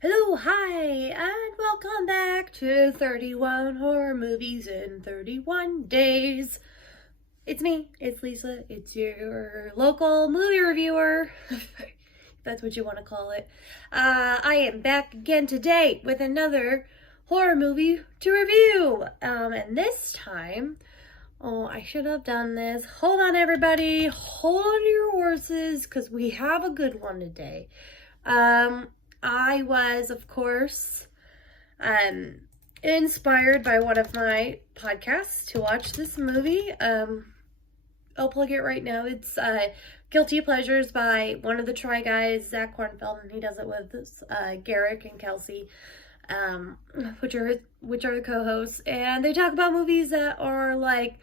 Hello, hi, and welcome back to 31 Horror Movies in 31 Days. It's me, it's Lisa, it's your local movie reviewer, if that's what you want to call it. I am back again today with another horror movie to review. And this time, I should have done this. Hold on, everybody, hold on to your horses, because we have a good one today. I was, of course, inspired by one of my podcasts to watch this movie. I'll plug it right now. It's Guilty Pleasures by one of the Try Guys, Zach Kornfeld, and he does it with Garrick and Kelsey, which are the co-hosts, and they talk about movies that are like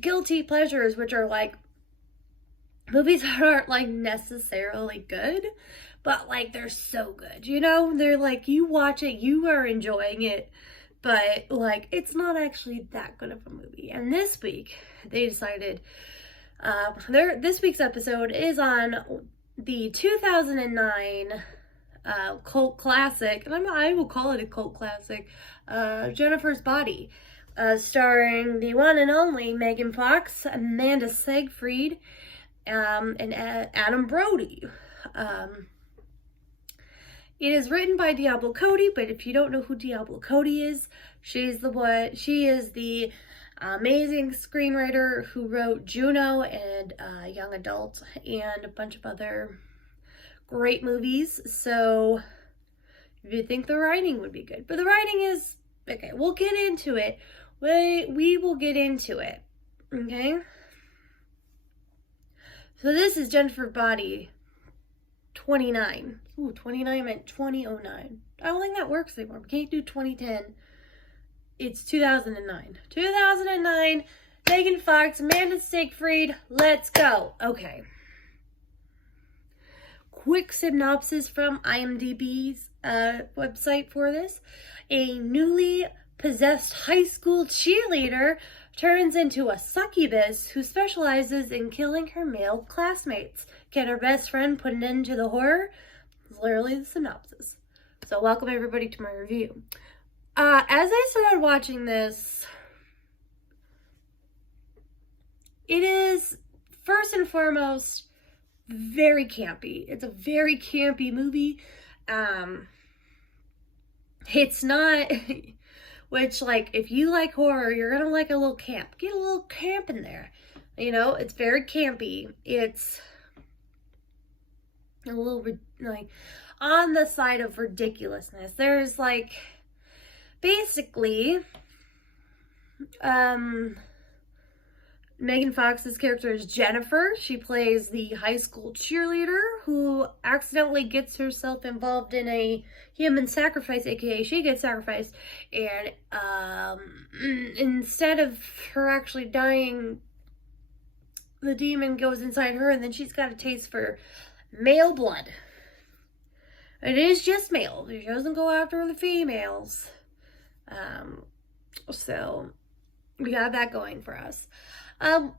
guilty pleasures, which are like movies that aren't like necessarily good, but like they're so good, they're like, you watch it, you are enjoying it, but like it's not actually that good of a movie. And this week they decided this week's episode is on the 2009 cult classic, and I will call it a cult classic, Jennifer's Body, starring the one and only Megan Fox, Amanda Siegfried, and Adam Brody. It is written by Diablo Cody, but if you don't know who Diablo Cody is, she is the amazing screenwriter who wrote Juno and Young Adult and a bunch of other great movies. So if you think the writing would be good, but the writing is okay, we'll get into it. We will get into it. Okay. So this is Jennifer's Body 29. Ooh, 29 meant 2009. I don't think that works anymore. We can't do 2010. It's 2009. 2009, Megan Fox, Amanda Siegfried, let's go. Okay. Quick synopsis from IMDb's website for this. A newly possessed high school cheerleader turns into a succubus who specializes in killing her male classmates. Can her best friend put an end to the horror? It's literally the synopsis. So welcome everybody to my review. As I started watching this, it is first and foremost very campy. It's a very campy movie. It's not... Which, like, if you like horror, you're gonna like a little camp. Get a little camp in there. It's very campy. It's a little, like, on the side of ridiculousness. There's, like, basically, Megan Fox's character is Jennifer. She plays the high school cheerleader who accidentally gets herself involved in a human sacrifice, aka she gets sacrificed, and instead of her actually dying, the demon goes inside her, and then she's got a taste for male blood. It is just male. She doesn't go after the females. So we got that going for us. One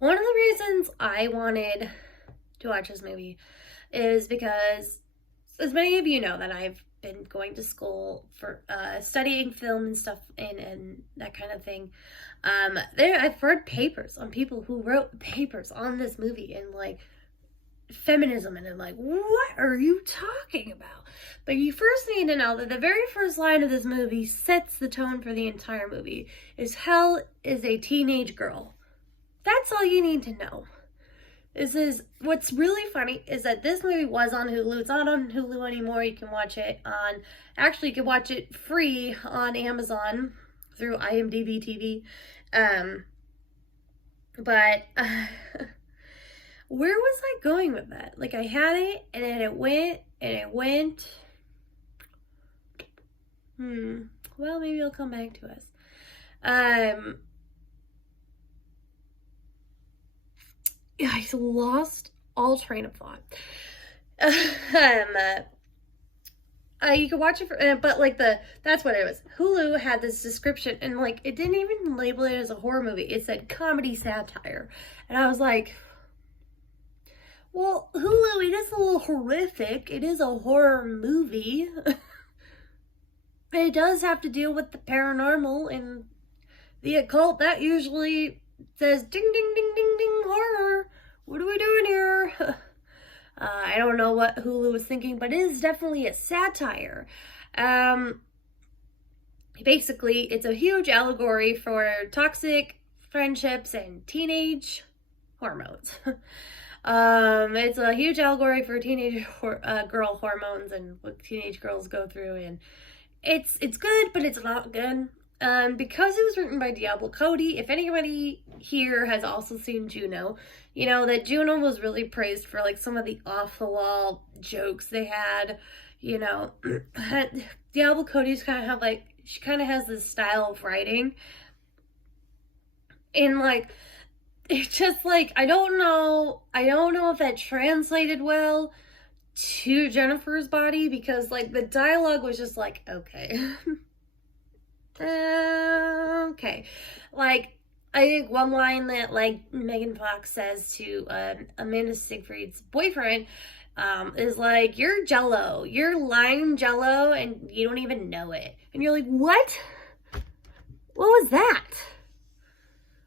of the reasons I wanted to watch this movie is because, as many of you know, that I've been going to school for studying film and stuff and that kind of thing. I've read papers on people who wrote papers on this movie and like feminism, and I'm like, what are you talking about? But you first need to know that the very first line of this movie sets the tone for the entire movie. Is hell is a teenage girl. That's all you need to know. What's really funny is that this movie was on Hulu. It's not on Hulu anymore. You can watch it you can watch it free on Amazon through IMDb TV. But where was I going with that? Like, I had it, and then it went, and it went. Well, maybe it'll come back to us. I lost all train of thought. You can watch it for, but like that's what it was. Hulu had this description, and like it didn't even label it as a horror movie. It said comedy satire, and I was like, Well, Hulu, it is a little horrific. It is a horror movie. It does have to deal with the paranormal and the occult. That usually says ding, ding, ding, ding, ding, horror. What are we doing here? I don't know what Hulu was thinking, but it is definitely a satire. Basically, it's a huge allegory for toxic friendships and teenage hormones. It's a huge allegory for teenage girl hormones and what teenage girls go through, and it's good, but it's not good. Because it was written by Diablo Cody, if anybody here has also seen Juno, you know that Juno was really praised for like some of the off-the-wall jokes they had. You know, Diablo Cody's kind of have like, she kind of has this style of writing, and like, it's just like, I don't know if that translated well to Jennifer's body, because like the dialogue was just like, okay. Okay. Like, I think one line that like Megan Fox says to Amanda Siegfried's boyfriend is like, you're jello, you're lime jello, and you don't even know it. And you're like, what was that?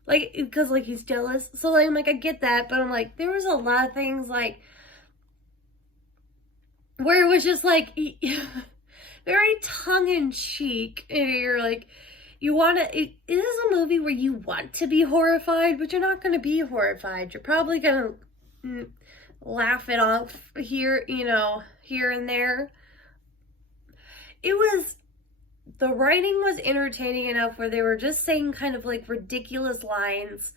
Like, because like he's jealous. So like, I'm like, I get that, but I'm like, there was a lot of things like where it was just like very tongue-in-cheek, and you're like, you want to, it is a movie where you want to be horrified, but you're not going to be horrified. You're probably going to laugh it off here, you know, here and there. The writing was entertaining enough where they were just saying kind of like ridiculous lines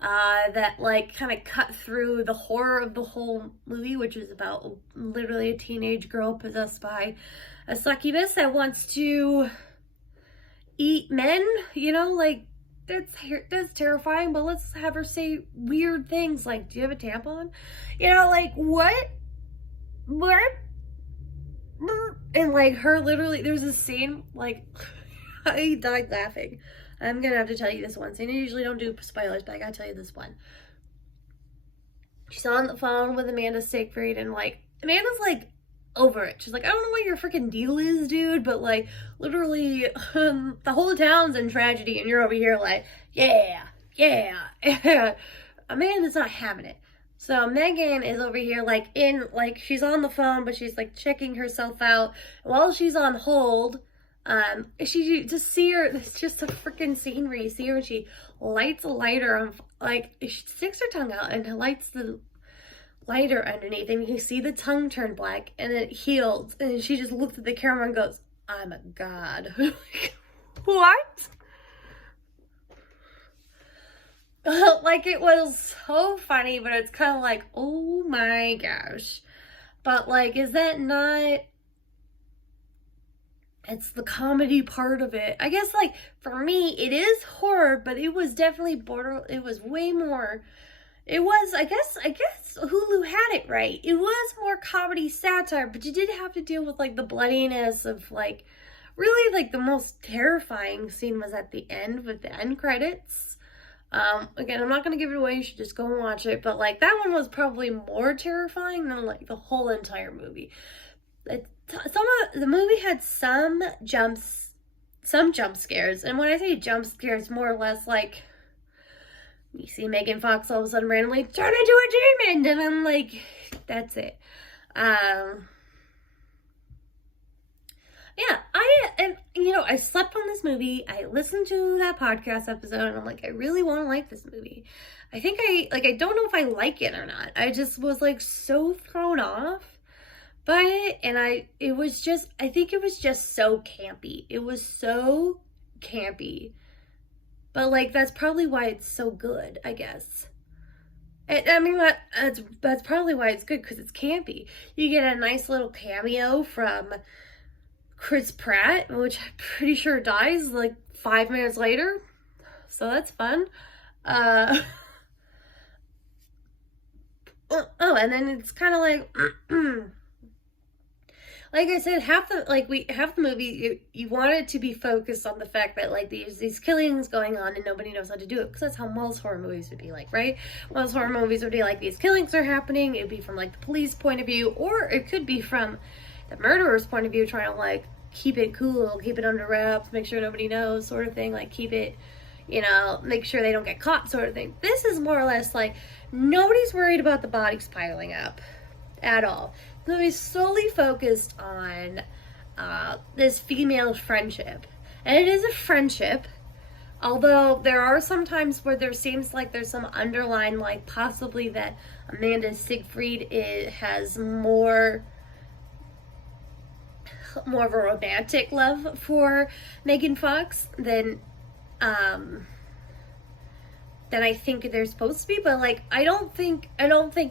that like kind of cut through the horror of the whole movie, which is about literally a teenage girl possessed by a succubus that wants to eat men. You know, like, that's terrifying, but let's have her say weird things like, do you have a tampon? You know, like, what? And like, her literally, there's a scene, like, I died laughing. I'm gonna have to tell you this one scene. I usually don't do spoilers, but I gotta tell you this one. She's on the phone with Amanda Siegfried, and like, Amanda's like over it. She's like, I don't know what your freaking deal is, dude, but like, literally, the whole town's in tragedy, and you're over here like, yeah. Amanda's not having it. So Megan is over here like she's on the phone, but she's like checking herself out. While she's on hold, she just see her, it's just a freaking scene where you see her and she lights a lighter on, like, she sticks her tongue out and lights the lighter underneath, and you see the tongue turn black, and then it heals, and she just looks at the camera and goes, I'm a god. What? Like, it was so funny, but it's kind of like, oh my gosh. But like, is that not, it's the comedy part of it. I guess like, for me, it is horror, but it was definitely it was way more, it was, I guess Hulu had it right. It was more comedy satire, but you did have to deal with like the bloodiness of like, really like the most terrifying scene was at the end with the end credits. Again, I'm not going to give it away. You should just go and watch it. But like, that one was probably more terrifying than like the whole entire movie. The movie had some jump scares. And when I say jump scares, more or less like, you see Megan Fox all of a sudden randomly turn into a demon, and I'm like, that's it. Yeah, I slept on this movie. I listened to that podcast episode, and I'm like, I really want to like this movie. I think I don't know if I like it or not. I just was like so thrown off by it, and I think it was just so campy. It was so campy. But like, that's probably why it's so good, I guess. I mean, that's probably why it's good, because it's campy. You get a nice little cameo from Chris Pratt, which I'm pretty sure dies like 5 minutes later. So that's fun. Oh, and then it's kind of like, like I said, half the movie, you want it to be focused on the fact that like these killings going on and nobody knows how to do it, because that's how most horror movies would be like, right? Most horror movies would be like, these killings are happening. It'd be from like the police point of view, or it could be from the murderer's point of view, trying to like keep it cool, keep it under wraps, make sure nobody knows, sort of thing. Like keep it, make sure they don't get caught, sort of thing. This is more or less like nobody's worried about the bodies piling up at all. The movie's solely focused on this female friendship. And it is a friendship, although there are some times where there seems like there's some underlying, like possibly that Amanda Siegfried has more of a romantic love for Megan Fox than I think they're supposed to be, but like I don't think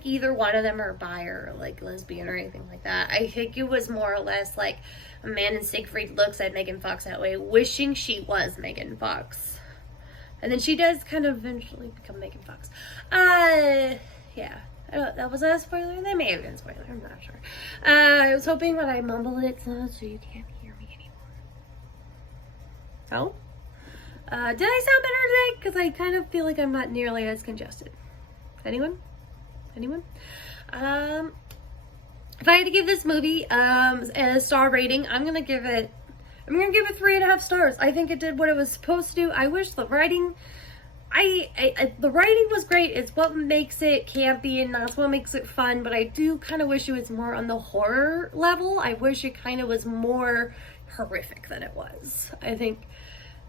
either one of them are bi or like lesbian or anything like that. I think it was more or less like Amanda Siegfried looks at Megan Fox that way, wishing she was Megan Fox, and then she does kind of eventually become Megan Fox. Yeah, that was a spoiler. That may have been a spoiler. I'm not sure. I was hoping when I mumbled it so you can't hear me anymore. Oh. Did I sound better today? Because I kind of feel like I'm not nearly as congested. Anyone? If I had to give this movie a star rating, I'm gonna give it 3.5 stars. I think it did what it was supposed to do. I wish the writing, the writing was great. It's what makes it campy and that's what makes it fun. But I do kind of wish it was more on the horror level. I wish it kind of was more horrific than it was. I think.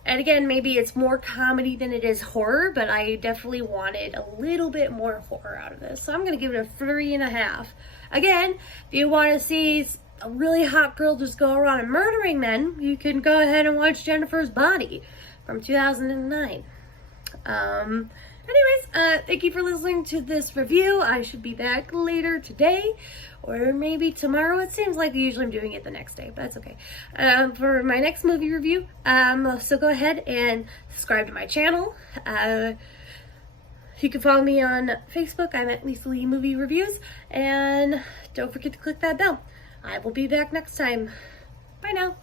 And again, maybe it's more comedy than it is horror, but I definitely wanted a little bit more horror out of this. So I'm going to give it a 3.5. Again, if you want to see a really hot girl just go around and murdering men, you can go ahead and watch Jennifer's Body from 2009. Anyways, thank you for listening to this review. I should be back later today or maybe tomorrow. It seems like usually I'm doing it the next day, but that's okay. For my next movie review, so go ahead and subscribe to my channel. You can follow me on Facebook. I'm at Lisa Lee Movie Reviews, and don't forget to click that bell. I will be back next time. Bye now.